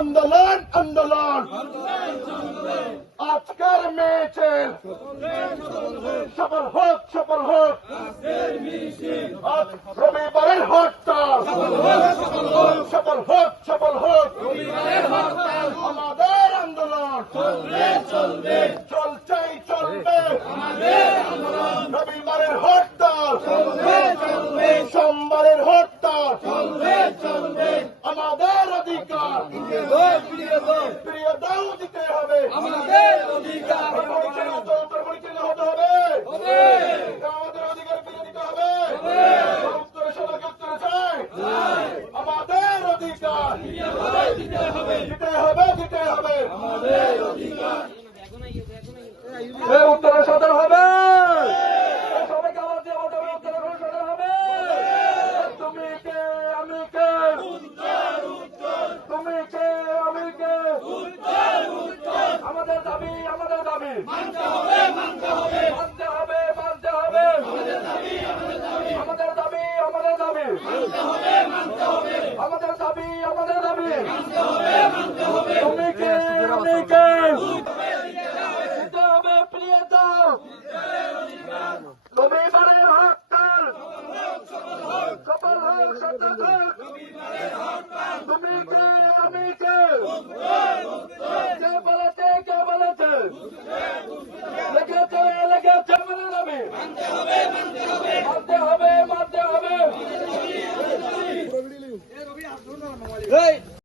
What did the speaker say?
আন্দোলন আন্দোলন আজকের মিছিল সফল হোক সফল হোক। আজ রবিবারের হরতাল সফল হোক সফল হোক। আমাদের আন্দোলন চলছেই চলবে। রবিবারের হরতাল সোমবারের হরতাল আমাদের অধিকার প্রিয় দাও দিতে হবে। আমাদের অধিকার পরিচালিত হতে হবে। আমাদের অধিকার ফিরে দিতে হবে। উত্তরে সবাইকে উত্তরে চাই। আমাদের অধিকার দিতে হবে দিতে হবে। আমাদের অধিকার উত্তরে সদর হবে। সবাইকে আওয়াজ দিয়ে বলতে হবে উত্তরে সদর হবে। তুমি কে আমি কে তুমি কে আমি কে আমাদের দাবি মানতে হবে মানতে হবে মানতে হবে মানতে হবে। আমাদের দাবি মানতে হবে মানতে হবে আমাদের দাবি মানতে হবে মানতে হবে। তুমি কে আমি কে দিতে হবে প্রিয় দাও। রবিবারের হরতাল সফল হোক সফল হোক। তুমি কে আমি কে